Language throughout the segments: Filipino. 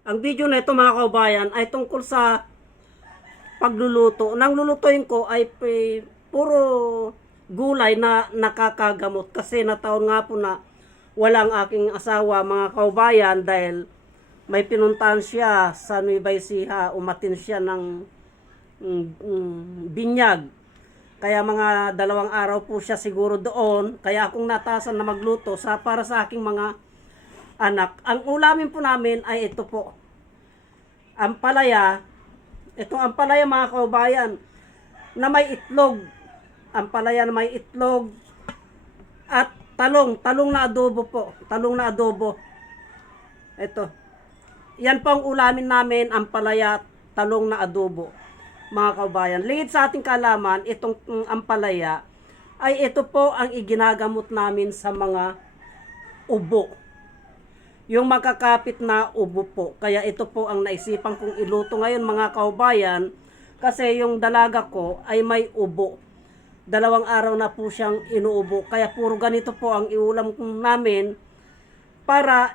Ang video na ito mga kaubayan ay tungkol sa pagluluto. Nang lulutuin ko ay puro gulay na nakakagamot. Kasi nataon nga po na walang aking asawa mga kaubayan dahil may pinuntahan siya sa Nueva Ecija. Umatin siya ng binyag. Kaya mga 2 araw po siya siguro doon. Kaya akong natasan na magluto para sa aking mga anak. Ang ulamin po namin ay ito po. Ampalaya. Itong ampalaya mga kaubayan na may itlog. Ampalaya na may itlog at talong na adobo po. Talong na adobo. Ito. Yan po ang ulamin namin, ampalaya, talong na adobo. Mga kaubayan, lingid sa ating kalaman, itong ampalaya ay ito po ang iginagamot namin sa mga ubo. Yung makakapit na ubo po. Kaya ito po ang naisipan kong iluto ngayon mga kaubayan kasi yung dalaga ko ay may ubo. 2 araw na po siyang inuubo. Kaya puro ganito po ang iulam namin para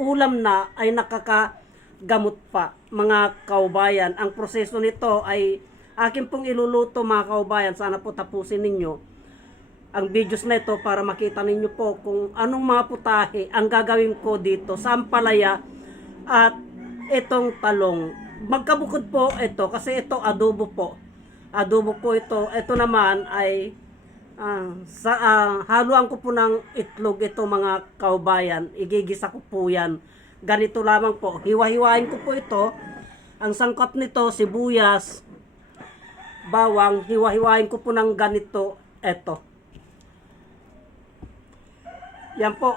ulam na ay nakakagamot pa mga kaubayan. Ang proseso nito ay akin pong iluluto mga kaubayan. Sana po tapusin ninyo ang videos na ito para makita ninyo po kung anong mga putahe ang gagawin ko dito sa ampalaya at itong talong. Magkabukod po ito kasi ito adobo po. Adobo po ito. Ito naman ay haluan ko po ng itlog ito mga kaubayan. Igigisa ko po yan. Ganito lamang po. Hiwa-hiwain ko po ito. Ang sangkap nito, sibuyas, bawang. Hiwa-hiwain ko po ng ganito. Ito. Yan po,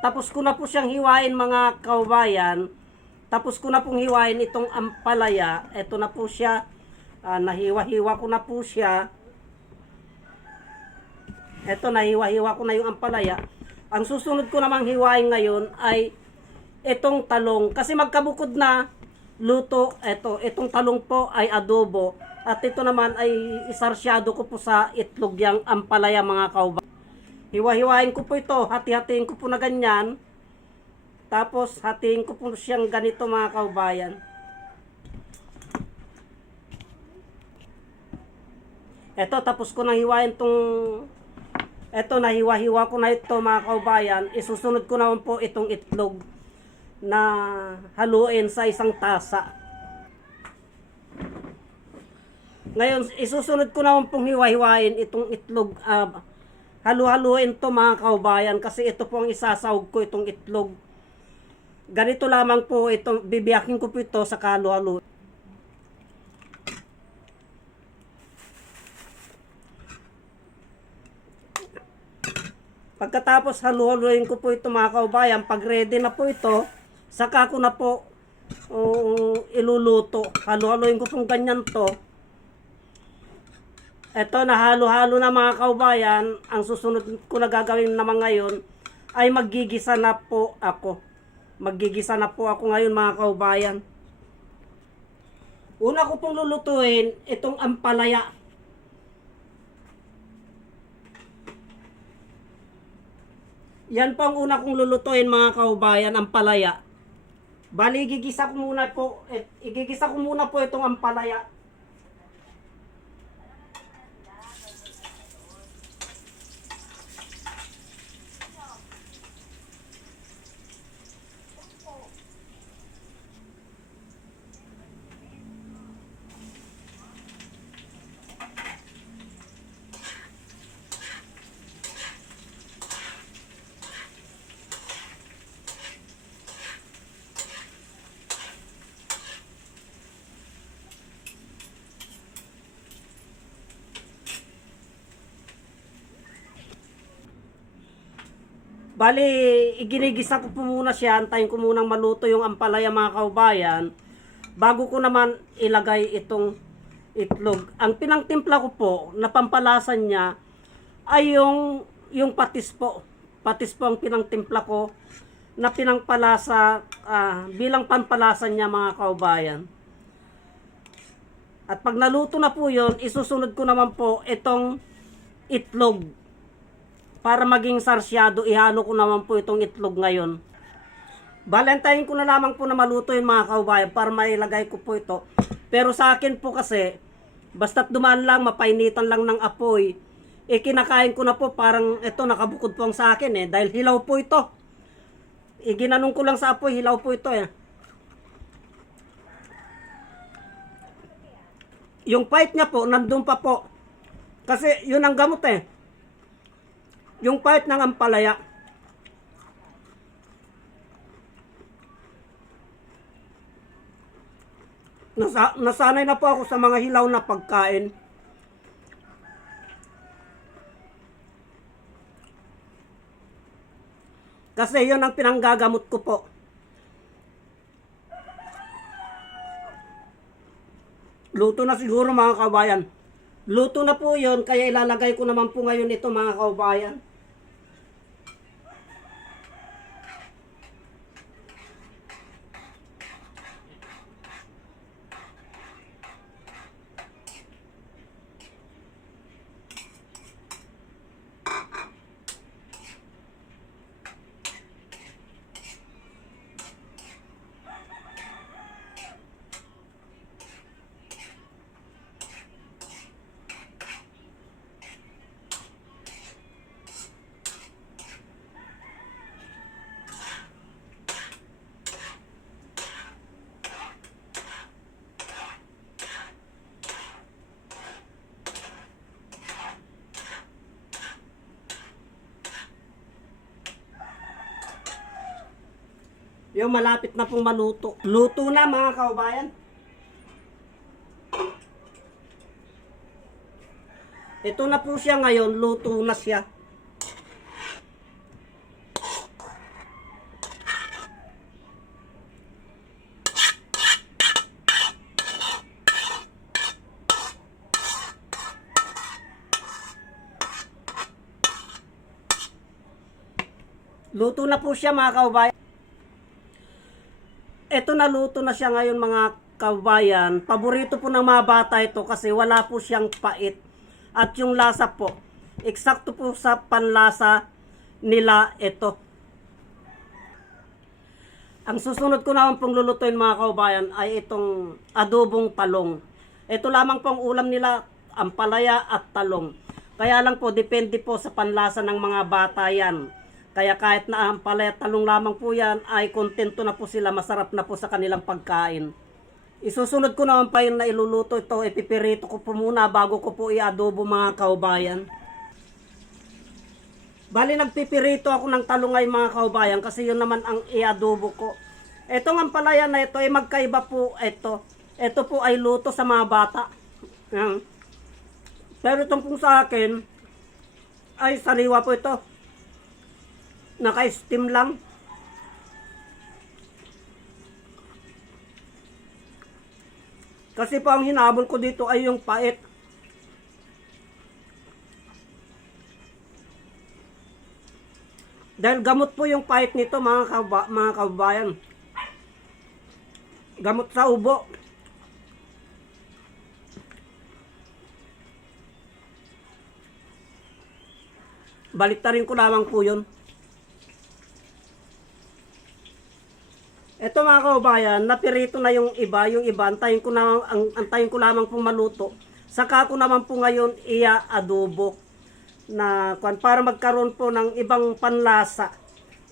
tapos ko na po siyang hiwain mga kaubayan. Tapos ko na pong hiwain itong ampalaya. Ito na po siya. Nahiwa-hiwa ko na po siya. Ito, nahiwa-hiwa ko na yung ampalaya. Ang susunod ko namang hiwain ngayon ay itong talong. Kasi magkabukod na luto. Itong talong po ay adobo. At ito naman ay isarsyado ko po sa itlog yung ampalaya mga kaubayan. Hiwa-hiwain ko po ito, hati-hatiin ko po na ganyan. Tapos hatiin ko po siyang ganito mga kaubayan. Ito, tapos ko nang hiwain itong, ito, nahiwa-hiwa ko na ito mga kaubayan. Isusunod ko naman po itong itlog na haluin sa isang tasa. Ngayon, isusunod ko naman pong hiwa-hiwain itong itlog, halu-haluin to mga kaubayan kasi ito po ang isasawag ko itong itlog. Ganito lamang po itong bibiyakin ko po ito sa halu-halu. Pagkatapos halu-haluin ko po ito mga kaubayan, pag ready na po ito, saka ko na po iluluto. Halu-haluin ko pong ganyan to. Ito, nahalo-halo na mga kaubayan. Ang susunod ko na gagawin naman ngayon ay maggigisa na po ako. Maggigisa na po ako ngayon mga kaubayan. Una ko pong lulutuin itong ampalaya. Yan po ang una kong lulutuin mga kaubayan, ampalaya. Bali, igigisa ko muna po itong ampalaya. Bali, iginigisa ko po muna siya. Antayin ko munang maluto yung ampalaya mga kaubayan. Bago ko naman ilagay itong itlog. Ang pinangtimpla ko po, na pampalasan niya, ay yung patis po. Patis po ang pinangtimpla ko na pinangpalasa, bilang pampalasan niya mga kaubayan. At pag naluto na po yun, isusunod ko naman po itong itlog. Para maging sarsyado, ihalo ko naman po itong itlog ngayon. Balantayin ko na lamang po na maluto yung mga kaubayan para mailagay ko po ito. Pero sa akin po kasi, basta't dumaan lang, mapainitan lang ng apoy, kinakain ko na po, parang ito nakabukod po ang sa akin dahil hilaw po ito. Ginanong ko lang sa apoy, hilaw po ito Yung fight niya po, nandun pa po. Kasi yun ang gamot Yung fight ng ampalaya. Nasanay na po ako sa mga hilaw na pagkain. Kasi yun ang pinanggagamot ko po. Luto na siguro mga kabayan. Luto na po yun, kaya ilalagay ko naman po ngayon ito mga kabayan. Yung malapit na pong maluto. Luto na mga kaubayan. Ito na po siya ngayon, luto na siya. Luto na po siya mga kaubayan. Ito na luto na siya ngayon mga kaubayan. Paborito po ng mga bata ito kasi wala po siyang pait. At yung lasa po, eksakto po sa panlasa nila ito. Ang susunod ko naman pong lulutuin mga kaubayan ay itong adobong talong. Ito lamang pong ulam nila, ampalaya at talong. Kaya lang po, depende po sa panlasa ng mga bata yan. Kaya kahit na ampalaya at talong lamang po yan, ay kontento na po sila, masarap na po sa kanilang pagkain. Isusunod ko naman pa yung na iluluto ito, ipipirito ko po muna bago ko po i-adobo mga kaubayan. Bali nagpipirito ako ng talong ay mga kaubayan kasi yun naman ang i-adobo ko. Etong ampalaya na ito ay magkaiba po ito. Ito po ay luto sa mga bata. Pero itong po sa akin ay sariwa po ito. Naka-steam lang. Kasi po ang hinabol ko dito ay yung pait. Dahil gamot po yung pait nito mga kababayan. Gamot sa ubo. Baliktarin ko lamang po yun. Ito mga kaubayan, napirito na yung iba, antayin ko lamang pong maluto. Saka ko naman po ngayon ia-adobo na para magkaroon po ng ibang panlasa.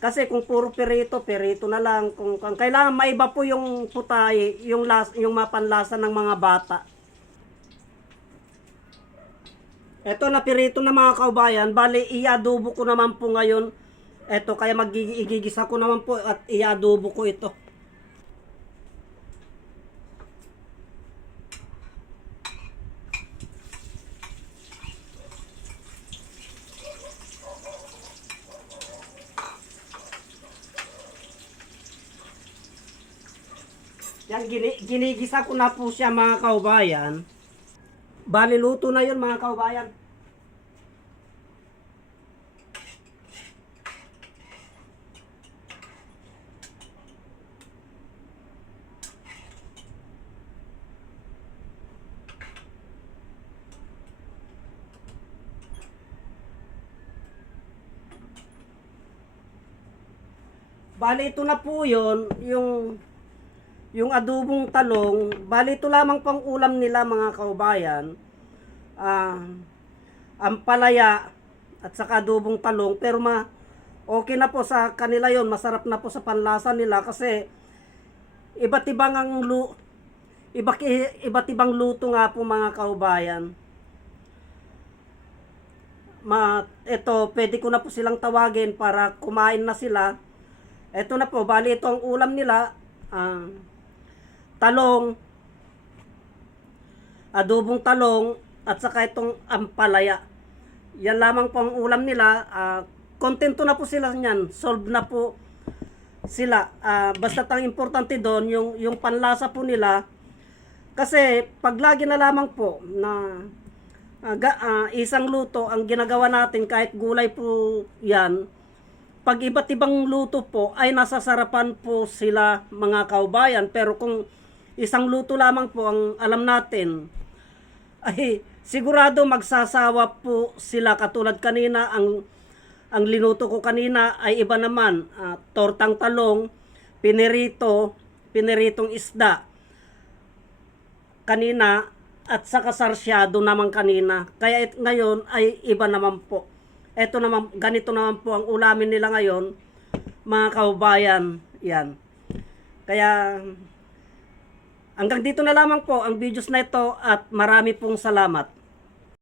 Kasi kung puro pirito na lang. Kung kailangan maiba po yung putay, yung mapanlasa ng mga bata. Ito napirito na mga kaubayan, bali i-adobo ko naman po ngayon. Ito kaya magigigisa ko naman po at i-adobo ko ito. Yan, ginigisa ko na po siya mga kaubayan. Bali luto na yun mga kaubayan. Bali ito na po yun, yung adobong talong, bali ito lamang pang ulam nila mga kaubayan. Ampalaya at saka adobong talong, pero okay na po sa kanila yon, masarap na po sa panlasa nila kasi iba't ibang iba't ibang luto nga po mga kaubayan. Ito, pwede ko na po silang tawagin para kumain na sila. Ito na po, bali ito ang ulam nila. Talong, adobong talong, at saka itong ampalaya. Yan lamang po ang ulam nila. Kontento na po sila niyan. Solve na po sila. Basta ang importante doon, yung panlasa po nila. Kasi pag lagi na lamang po na isang luto ang ginagawa natin, kahit gulay po yan, pag iba't ibang luto po ay nasasarapan po sila mga kaubayan. Pero kung isang luto lamang po ang alam natin, ay sigurado magsasawa po sila. Katulad kanina, ang linuto ko kanina ay iba naman, tortang talong, piniritong isda kanina, at saka sarsyado naman kanina. Kaya ngayon ay iba naman po. Ito naman, ganito naman po ang ulamin nila ngayon, mga kaubayan. Yan. Kaya hanggang dito na lamang po ang videos na ito, at marami pong salamat.